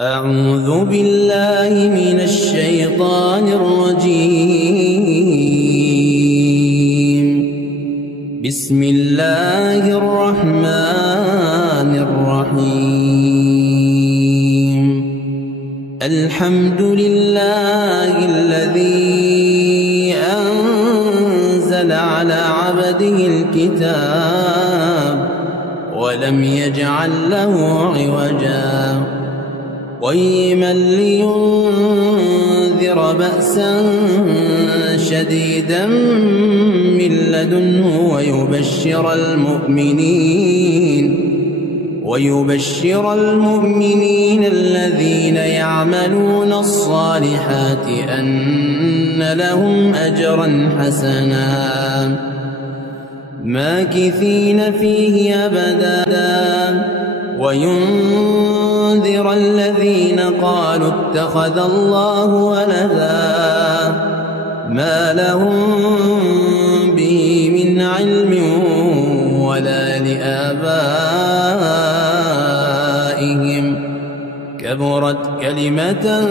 أعوذ بالله من الشيطان الرجيم. بسم الله الرحمن الرحيم. الحمد لله الذي أنزل على عبده الكتاب ولم يجعل له عوجا قيما لينذر بأسا شديدا من لدنه ويبشر المؤمنين الذين يعملون الصالحات أن لهم أجرا حسنا ماكثين فيه أبدا وينذر الذين قالوا اتخذ الله ولدا ما لهم به من علم ولا لآبائهم كبرت كلمة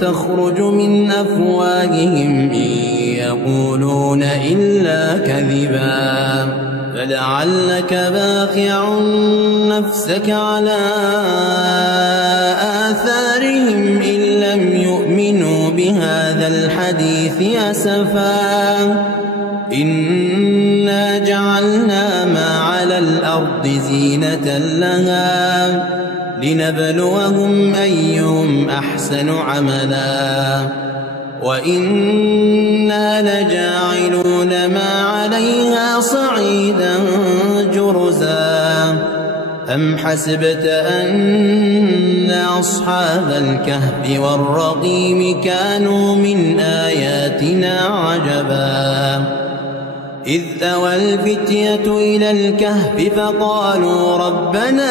تخرج من أفواههم إن يقولون إلا كذبا فلعلك باخع نفسك على آثارهم إن لم يؤمنوا بهذا الحديث أسفا إنا جعلنا ما على الأرض زينة لها لنبلوهم أيهم أحسن عملا وإنا لجاعلون ما عليها صعيدا جرزا أم حسبت أن أصحاب الكهف والرقيم كانوا من آياتنا عجبا إذ أوى الفتية إلى الكهف فقالوا ربنا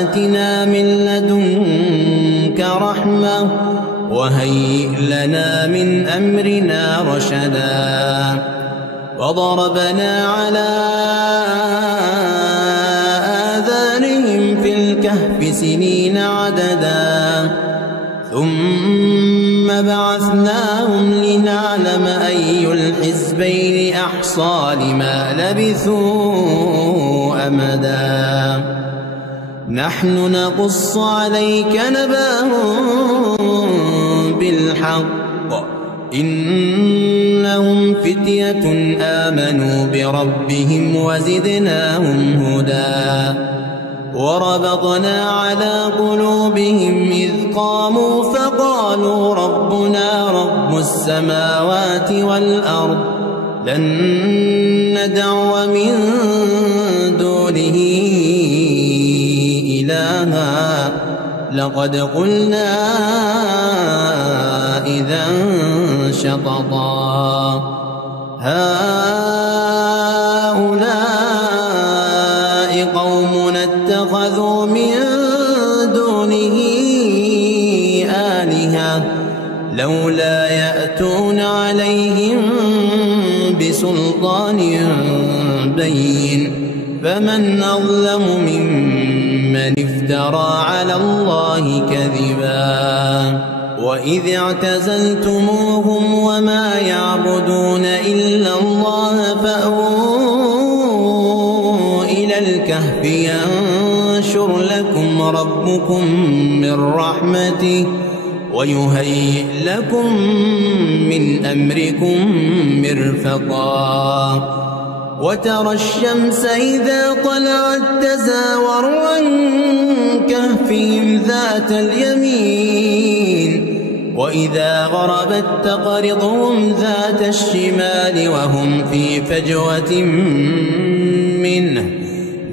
آتنا من لدنك رحمة وهيئ لنا من أمرنا رشدا وضربنا على آذانهم في الكهف سنين عددا ثم بعثناهم لنعلم أي الحزبين أحصى لما لبثوا أمدا نحن نقص عليك نبأهم بالحق إنهم فتية آمنوا بربهم وزدناهم هدى وربطنا على قلوبهم إذ قاموا فقالوا ربنا رب السماوات والأرض لن ندعو من دونه إلها لقد قلنا إذا شططا هؤلاء قومنا اتخذوا من دونه آلهة لولا يأتون عليهم بسلطان بين فمن أظلم ممن افترى على الله كذبا وإذ اعتزلتموهم وما يعبدون إلا الله فأووا إلى الكهف ينشر لكم ربكم من رحمته ويهيئ لكم من أمركم مرفقا وترى الشمس إذا طلعت تزاور عن كهفهم ذات اليمين وإذا غربت تقرضهم ذات الشمال وهم في فجوة منه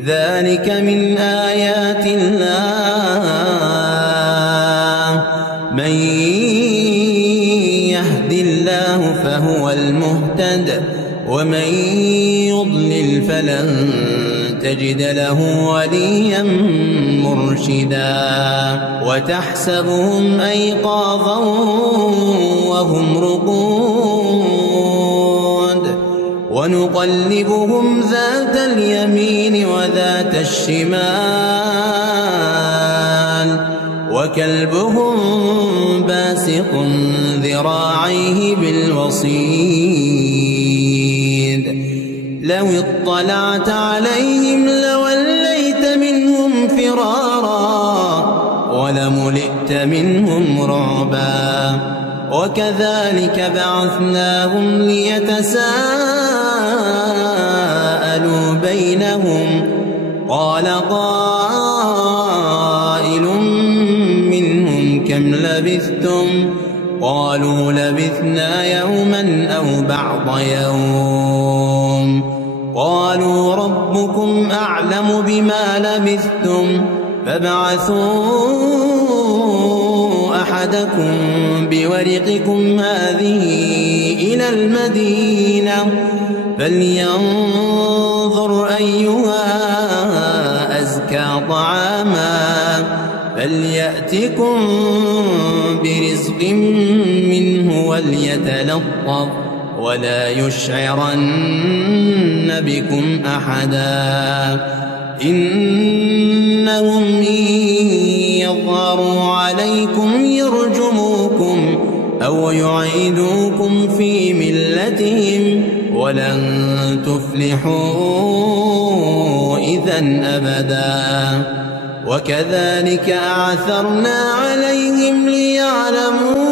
ذلك من آيات الله من يهد الله فهو المهتد ومن يضلل فلن تجد له وليا مرشدا وتحسبهم أيقاظا وهم رقود ونقلبهم ذات اليمين وذات الشمال وكلبهم باسط ذراعيه بالوصيد لو اطلعت عليهم لوليت منهم فرارا ولملئت منهم رعبا وكذلك بعثناهم ليتساءلوا بينهم قال قائل منهم كم لبثتم قالوا لبثنا يوما أو بعض يوم قالوا ربكم أعلم بما لبثتم فابعثوا أحدكم بورقكم هذه إلى المدينة فلينظر أيها أزكى طعاما فليأتكم برزق منه وليتلطف ولا يشعرن بكم أحدا إنهم إن يظهروا عليكم يرجموكم أو يعيدوكم في ملتهم ولن تفلحوا إذا أبدا وكذلك أعثرنا عليهم ليعلموا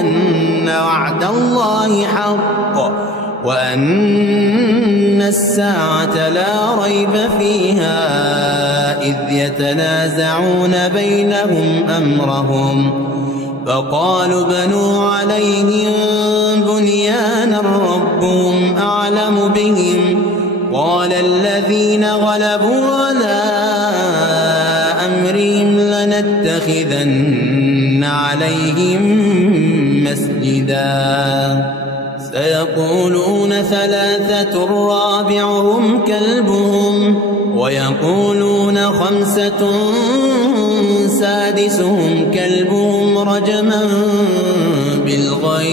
أن وعد الله حق وأن الساعة لا ريب فيها إذ يتنازعون بينهم أمرهم فقالوا بنوا عليهم بنيانا ربهم أعلم بهم قال الذين غلبوا على أمرهم لنتخذن عليهم مسجدا سيقولون ثلاثة رابعهم كلبهم ويقولون خمسة سادسهم كلبهم رجما بالغيب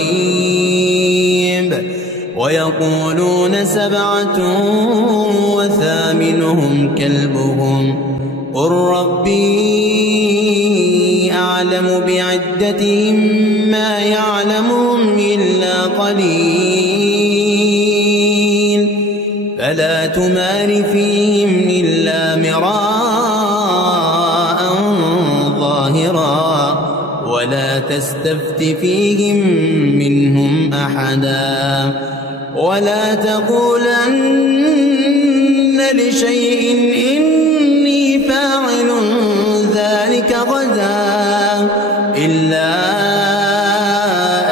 ويقولون سبعة وثامنهم كلبهم قل ربي أعلم بعدتهم ما يعلمهم إلا قليل فلا تمار فيهم إلا مراء ظاهرا ولا تستفت فيهم منهم أحدا ولا تقولن لشيء إني فاعل ذلك غدا إلا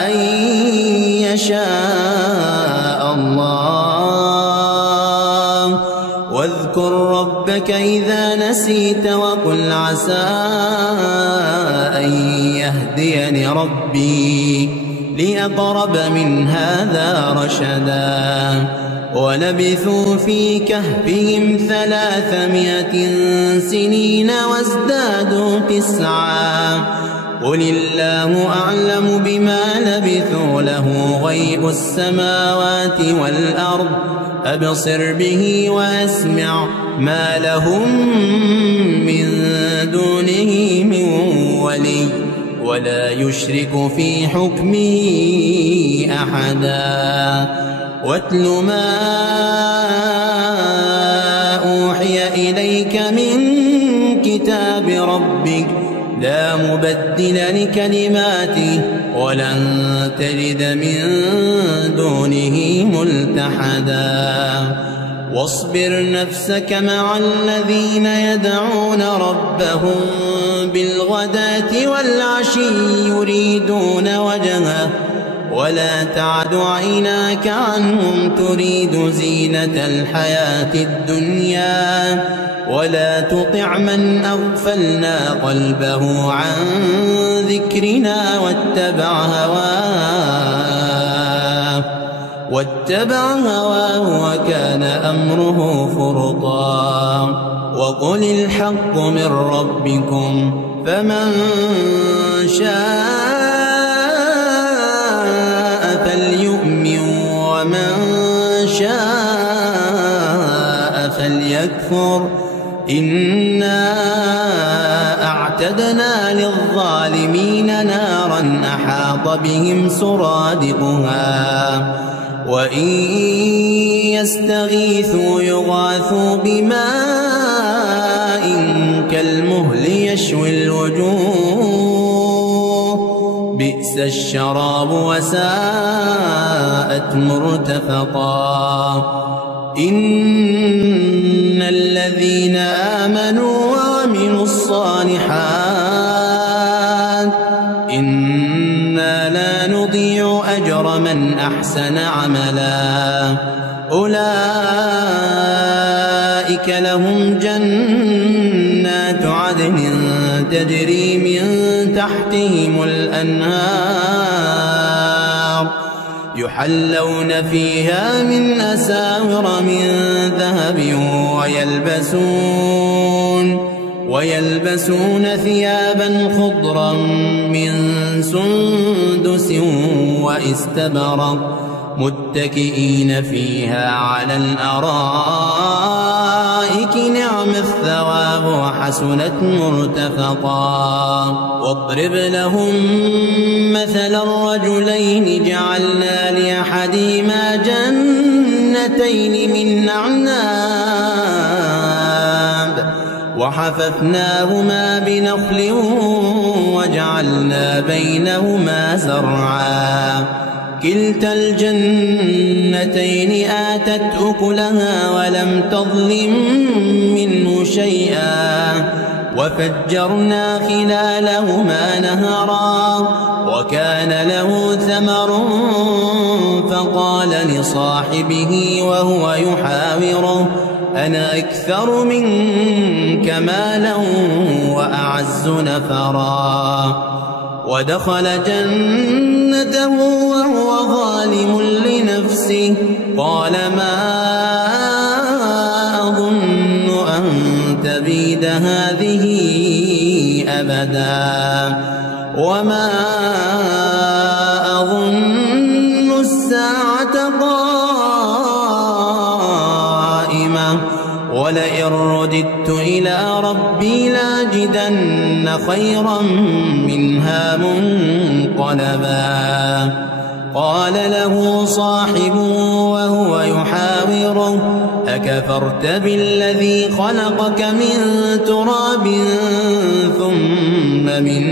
أن يشاء الله واذكر ربك إذا نسيت وقل عسى أن يهديني ربي لأقرب من هذا رشدا ولبثوا في كهفهم 300 سنين وازدادوا 9 قل الله أعلم بما لبثوا له غيب السماوات والأرض أبصر به وأسمع ما لهم من دونه من ولي ولا يشرك في حكمه أحدا واتل ما أوحي إليك من كتاب ربك لا مبدل لكلماته ولن تجد من دونه ملتحدا واصبر نفسك مع الذين يدعون ربهم بالغداة والعشي يريدون وجهه ولا تعد عيناك عنهم تريد زينة الحياة الدنيا ولا تطع من أغفلنا قلبه عن ذكرنا واتبع هواه وكان أمره فرطا وقل الحق من ربكم فمن شاء فليؤمن يكفر إنا أعتدنا للظالمين نارا أحاط بهم سرادقها وإن يستغيثوا يغاثوا بماء كالمهل يشوي الوجوه بئس الشراب وساءت مرتفقا إن الذين آمنوا وعملوا الصالحات إنا لا نضيع أجر من أحسن عملا أولئك لهم جنات عدن تجري من تحتهم الأنهار يحلون فيها من أساور من ذهب ويلبسون ثيابا خضرا من سندس واستبرق متكئين فيها على الأرائك نعم الثواب وحسنت مرتفقا واضرب لهم مثل الرجلين جعلنا لأحدهما جنتين من أعناب وحففناهما بنخل وجعلنا بينهما زرعا كلتا الجنتين آتت أكلها ولم تظلم منه شيئا وفجرنا خلالهما نهرا وكان له ثمر فقال لصاحبه وهو يحاوره أنا أكثر منك مالا وأعز نفرا ودخل جنته وهو ظالم لنفسه قال ما أظن أن تبيد هذه أبدا وما أظن الساعة قائمة ولئن رددت إلى ربي لاجدن خيرا منها منقلبا قال له صاحبه وهو يحاوره أكفرت بالذي خلقك من تراب ثم من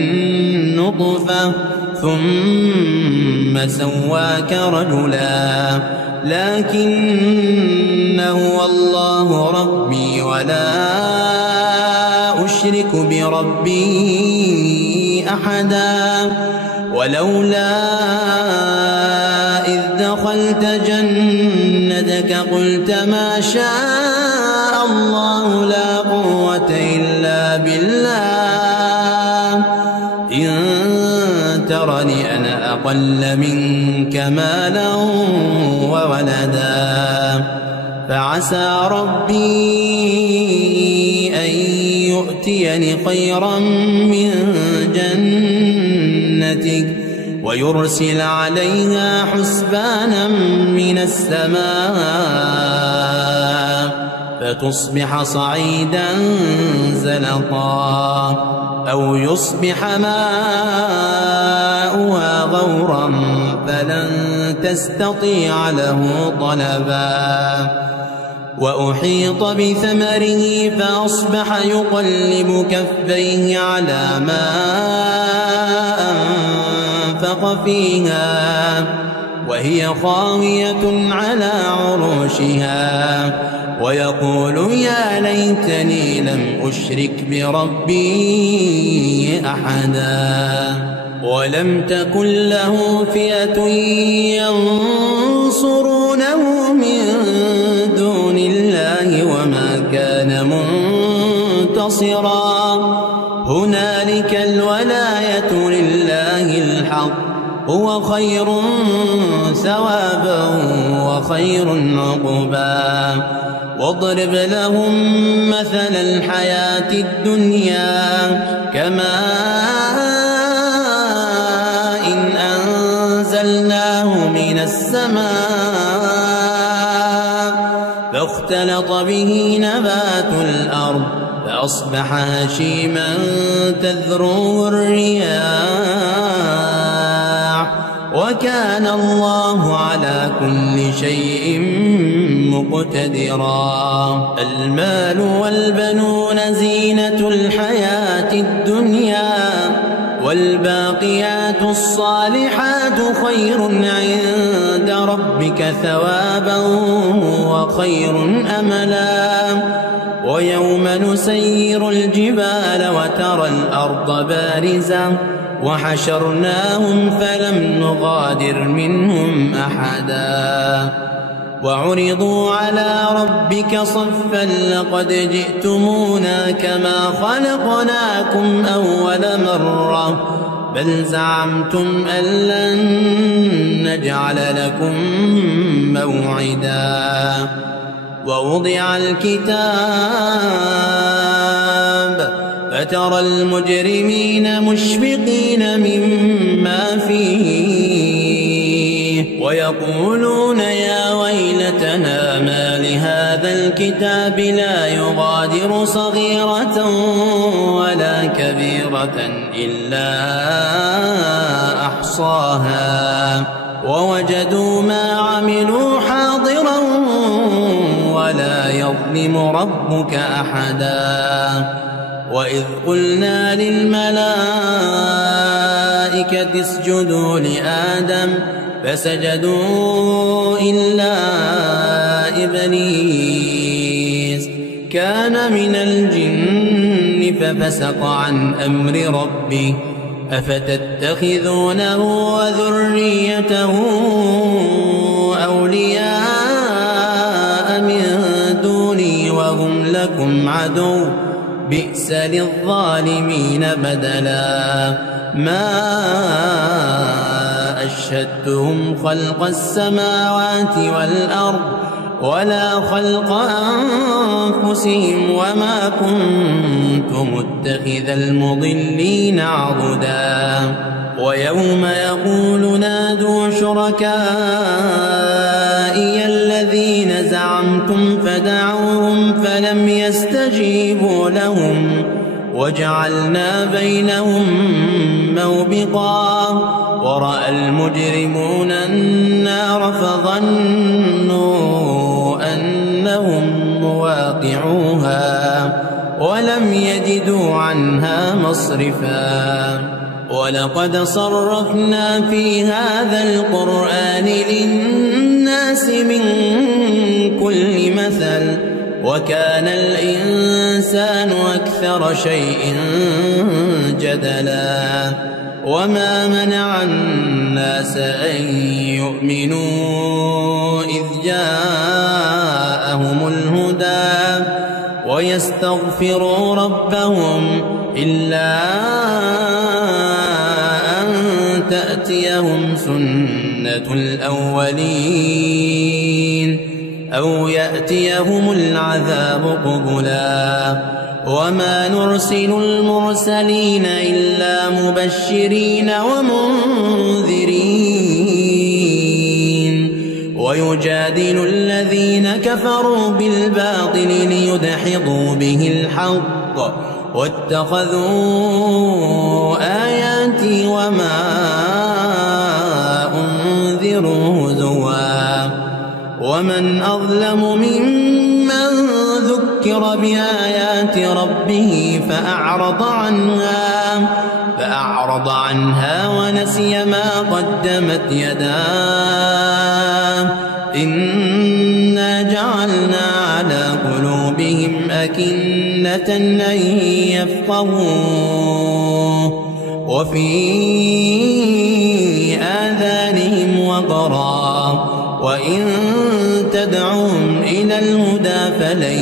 نطفة ثم سواك رجلا لكن هو الله ربي ولا أشرك بربي أحدا ولولا إذ دخلت جنتك قلت ما شاء الله لا قوة إلا بالله إن ترني أنا أقل منك مالا وولدا فعسى ربي أن يؤتيني خيرا من جنتك ويرسل عليها حسبانا من السماء فتصبح صعيدا زلقا أو يصبح ماؤها غورا فلن تستطيع له طلبا وأحيط بثمره فأصبح يقلب كفيه على ما أنفق فيها وهي خاوية على عروشها ويقول يا ليتني لم أشرك بربي أحدا ولم تكن له فئة ينصرونه من دون الله وما كان منتصرا هنالك الولاية لله الحق هو خير ثوابا وخير عقبا واضرب لهم مثل الحياة الدنيا كماء إن أنزلناه من السماء فاختلط به نبات والأرض فأصبح هشيما تذروه الرياح وكان الله على كل شيء مقتدرا. المال والبنون زينة الحياة الدنيا والباقيات الصالحات خير عند ربك ثوابا وخير أملا. ويوم نسير الجبال وترى الأرض بارزة وحشرناهم فلم نغادر منهم أحدا وعرضوا على ربك صفا لقد جئتمونا كما خلقناكم أول مرة بل زعمتم أن لن نجعل لكم موعدا. ووضع الكتاب فترى المجرمين مشفقين مما فيه ويقولون يا ويلتنا ما لهذا الكتاب لا يغادر صغيرة ولا كبيرة إلا أحصاها ووجدوا ما عملوا حاضرا ولا يظلم ربك أحدا. وإذ قلنا للملائكة اسجدوا لآدم فسجدوا إلا إبليس كان من الجن ففسق عن أمر ربه أفتتخذونه وذريته أولياء من دوني وهم لكم عدو بئس للظالمين بدلا. ما أشهدتهم خلق السماوات والأرض ولا خلق أنفسهم وما كنت متخذ المضلين عضدا. ويوم يقول نادوا شركائي الذين زعمتم فدعوهم فلم يستجيبوا لهم وجعلنا بينهم موبقا. ورأى المجرمون النار فظنوا أنهم مواقعوها ولم يجدوا عنها مصرفا. ولقد صرفنا في هذا القرآن للناس من كل مثل وكان الإنسان أكثر شيء جدلا. وما منع الناس أن يؤمنوا إذ جاءهم الهدى ويستغفروا ربهم إلا أن تأتيهم سنة الأولين أو يأتيهم العذاب قبلا. وما نرسل المرسلين إلا مبشرين ومنذرين ويجادل الذين كفروا بالباطل ليدحضوا به الحق واتخذوا آياتي وما أنذروا هزوا. ومن أظلم ممن ذكر بآيات ربه فأعرض عنها ونسي ما قدمت يداه. إنا جعلنا على قلوبهم أكنة أن يفقهوه وفي آذانهم وقرا وإن تدعوهم إلى الهدى فلن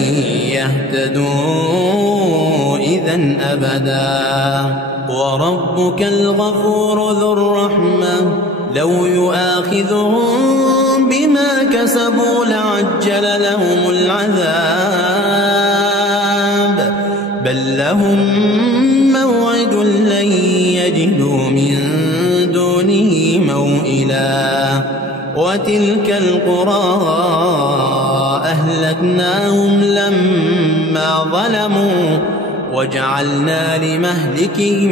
يهتدوا إذا أبدا. وربك الغفور ذو الرحمة لو يؤاخذهم بما كسبوا لعجل لهم العذاب بل لهم موعد لن يجدوا من دونه موئلا. وتلك القرى أهلكناهم لما ما ظلموا وجعلنا لمهلكهم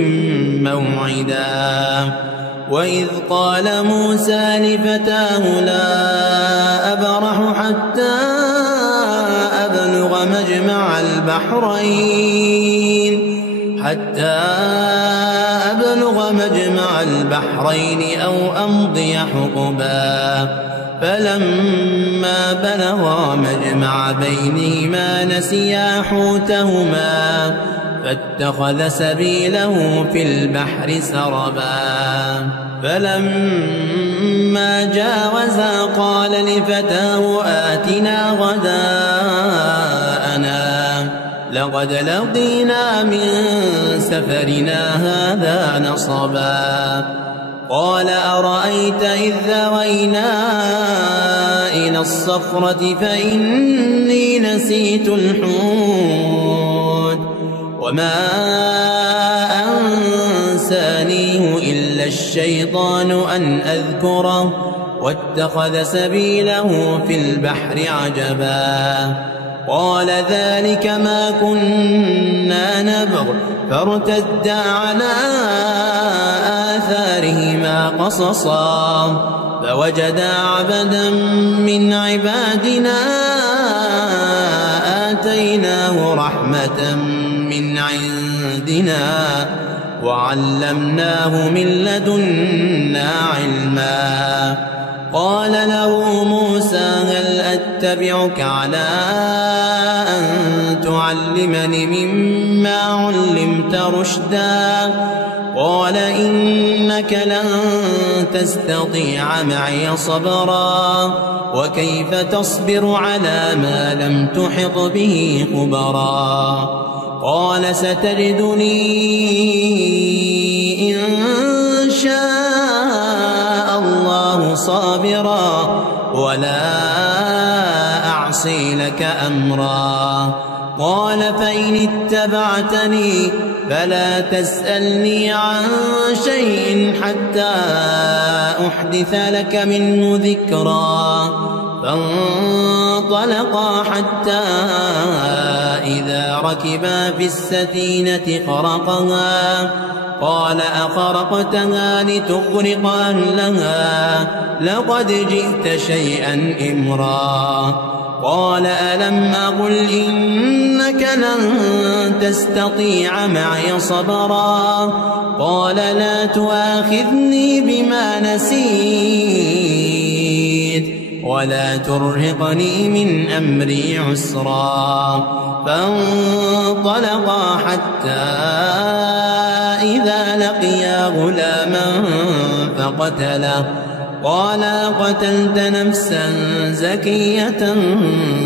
موعدا. وإذ قال موسى لفتاه لا أبرح حتى أبلغ مجمع البحرين أو أمضي حقبا. فلما بلغا مجمع بينهما نسيا حوتهما فاتخذ سبيله في البحر سربا. فلما جاوزا قال لفتاه آتنا غداءنا لقد لقينا من سفرنا هذا نصبا. قال أرأيت إذ ذوينا إلى الصخرة فإني نسيت الحوت وما أنسانيه إلا الشيطان أن أذكره واتخذ سبيله في البحر عجبا. قال ذلك ما كنا نبغ فارتدا على آثارهما قصصا فوجدا عبدا من عبادنا آتيناه رحمة من عندنا وعلمناه من لدنا علما. قال له موسى هل أتبعك على أن تعلمني مما علمت رشدا؟ قال إنك لن تستطيع معي صبرا وكيف تصبر على ما لم تحط به خبرا. قال ستجدني إن شاء الله صابرا ولا أعصي لك أمرا. قال فإن اتبعتني فلا تسألني عن شيء حتى أحدث لك منه ذكرا. فانطلقا حتى إذا ركبا في السفينة خرقها قال أخرقتها لتغرق أهلها لقد جئت شيئا إمرا. قال ألم أقل إنك لن تستطيع معي صبرا؟ قال لا تؤاخذني بما نسيت ولا ترهقني من أمري عسرا. فانطلقا حتى إذا لقيا غلاما فقتله قال قتلت نفسا زكية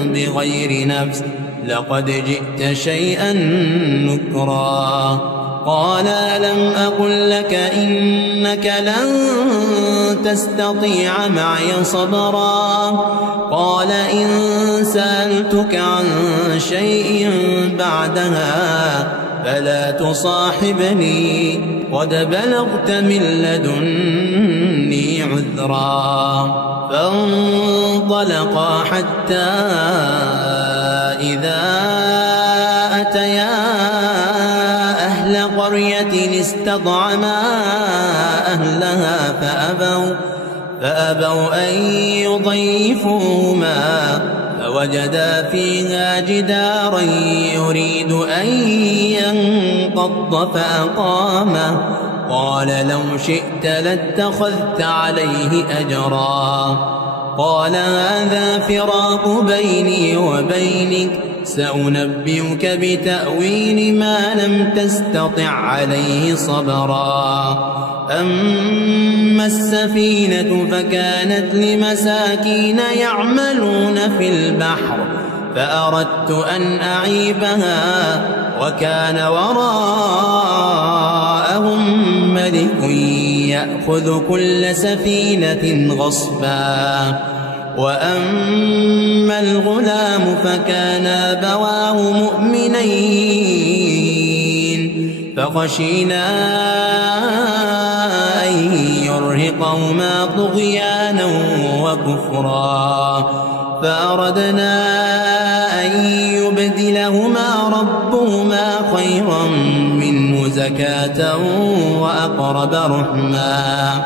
بغير نفس لقد جئت شيئا نكرا. قال ألم أقل لك إنك لن تستطيع معي صبرا؟ قال إن سألتك عن شيء بعدها فلا تصاحبني قد بلغت من لدني عذرا. فانطلقا حتى إذا أتيا أهل قرية استطعما أهلها فأبوا أن يضيفوهما فوجدا فيها جدارا يريد أن ينقض فأقامه. قال لو شئت لاتخذت عليه أجرا. قال هذا فراق بيني وبينك سأنبئك بتأويل ما لم تستطع عليه صبرا. أما السفينة فكانت لمساكين يعملون في البحر فأردت أن أعيبها وكان وراءهم ملك يأخذ كل سفينة غصبا. وأما الغلام فكان أبواه مؤمنين فخشينا أن يرهقهما طغيانا وكفرا فأردنا أن أن يبدلهما ربهما خيرا منه زكاة وأقرب رحما.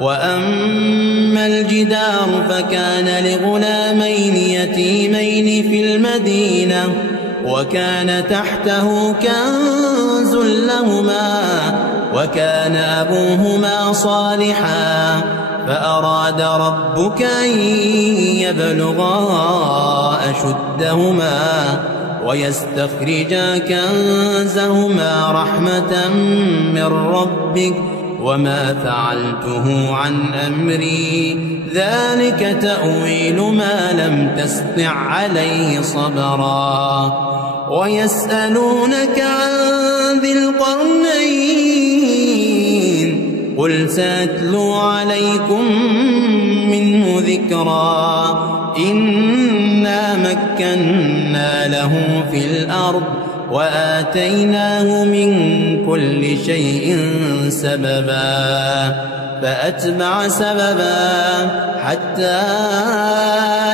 وأما الجدار فكان لغلامين يتيمين في المدينة وكان تحته كنز لهما وكان أبوهما صالحا فأراد ربك أن يبلغا أشدهما ويستخرجا كنزهما رحمة من ربك وما فعلته عن أمري ذلك تأويل ما لم تسطع عليه صبرا. ويسألونك عن ذي القرنين قل سأتلو عليكم منه ذكرا. إنا مكنا له في الأرض وآتيناه من كل شيء سببا فأتبع سببا حتى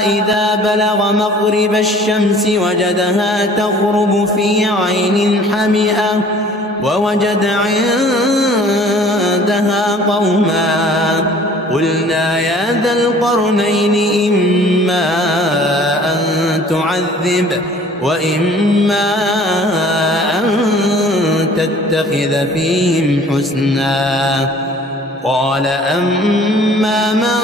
إذا بلغ مغرب الشمس وجدها تغرب في عين حمئة ووجد عندها قوما قلنا يا ذا القرنين إما أن تعذب وإما أن تتخذ فيهم حسنا. قال أما من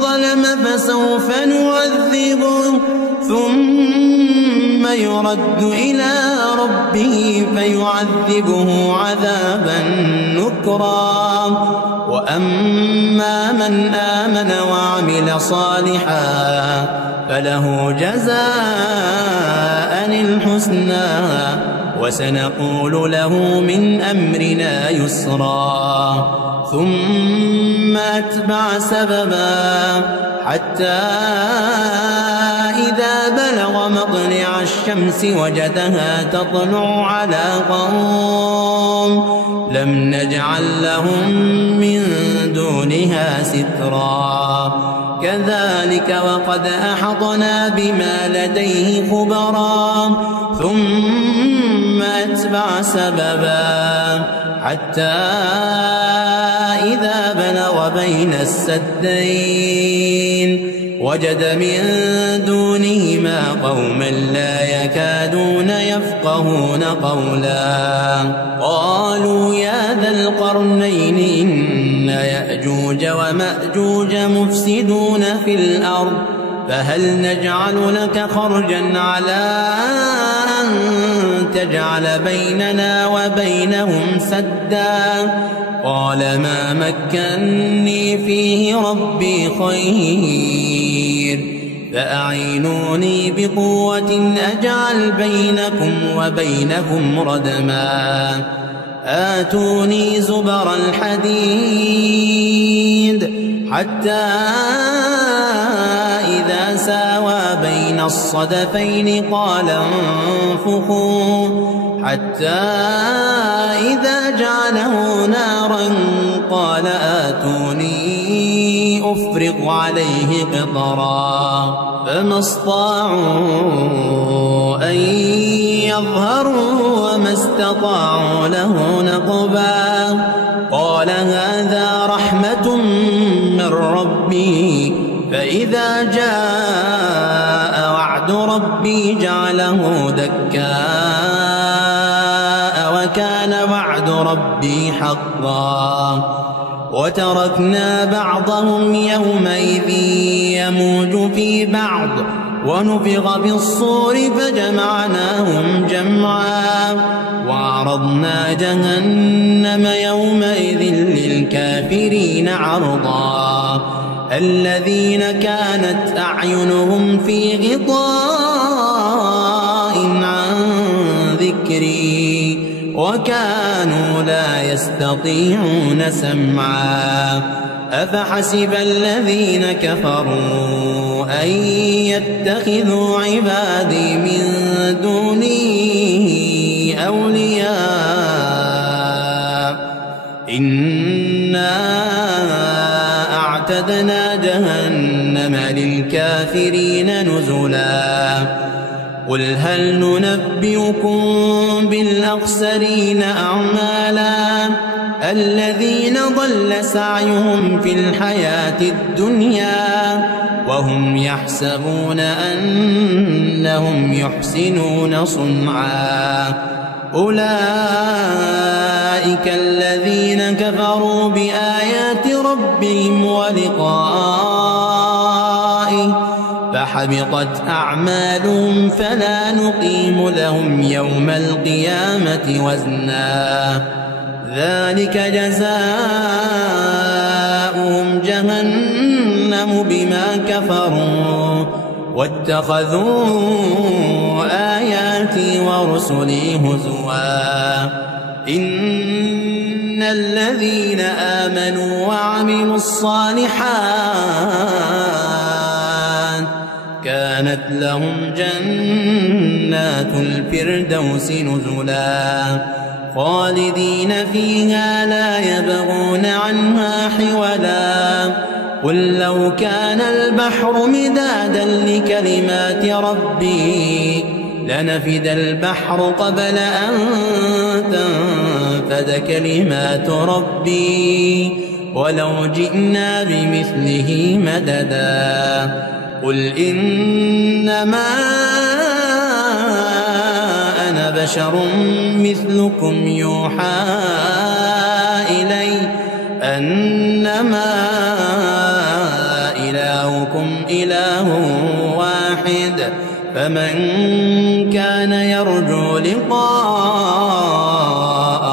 ظلم فسوف نعذبه ثم يرد إلى ربه فيعذبه عذابا نكرا. وأما من آمن وعمل صالحا فله جزاء الحسنى وسنقول له من أمرنا يسرا. ثم أتبع سببا حتى إذا بلغ مطلع الشمس وجدها تطلع على قوم لم نجعل لهم من دونها سترا. كذلك وقد أحطنا بما لديه خبرا. ثم أتبع سببا حتى إذا بلغ بين السدين وجد من دونهما قوما لا يكادون يفقهون قولا. قالوا يا ذا القرنين إن يأجوج ومأجوج مفسدون في الأرض فهل نجعل لك خرجا على أن تجعل بيننا وبينهم سدا. قال ما مكني فيه ربي خير فأعينوني بقوة أجعل بينكم وبينهم ردما. آتوني زبر الحديد حتى إذا ساوى بين الصدفين قال انفخوا حتى إذا جعله نارا قال آتوني أفرغ عليه قطرا. فما استطاعوا أن يظهروا وما استطاعوا له نقبا. قال هذا رحمة من ربي فإذا جاء وعد ربي جعله دكاء وكان وعد ربي حقا. وتركنا بعضهم يومئذ يموج في بعض ونفخ في الصور فجمعناهم جمعا. وعرضنا جهنم يومئذ للكافرين عرضا. الذين كانت أعينهم في غطاء عن ذكري وكانوا لا يستطيعون سمعا. أفحسب الذين كفروا أن يتخذوا عبادي من دوني أولياء إنا أعتدنا جهنم للكافرين نزلا. قل هل ننبئكم بالأخسرين أعمالا الذين ضل سعيهم في الحياة الدنيا وهم يحسبون أنهم يحسنون صنعا أولئك الذين كفروا بآيات ربهم ولقائه فحبطت أعمالهم فلا نقيم لهم يوم القيامة وزنا ذلك جزاؤهم جهنم بما كفروا واتخذوا آياتي ورسلي هزوا إن الذين آمنوا وعملوا الصالحات كانت لهم جنات الفردوس نزلا خالدين فيها لا يبغون عنها حولا قل لو كان البحر مدادا لكلمات ربي لنفد البحر قبل أن تنفد كلمات ربي ولو جئنا بمثله مددا قل إنما أنا بشر مثلكم يوحى إلي أنما إلهكم إله واحد فمن كان يرجو لقاء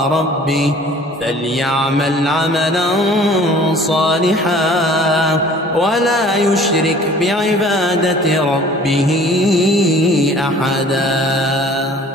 ربه فليعمل عملا صالحا ولا يشرك بعبادة ربه أحدا.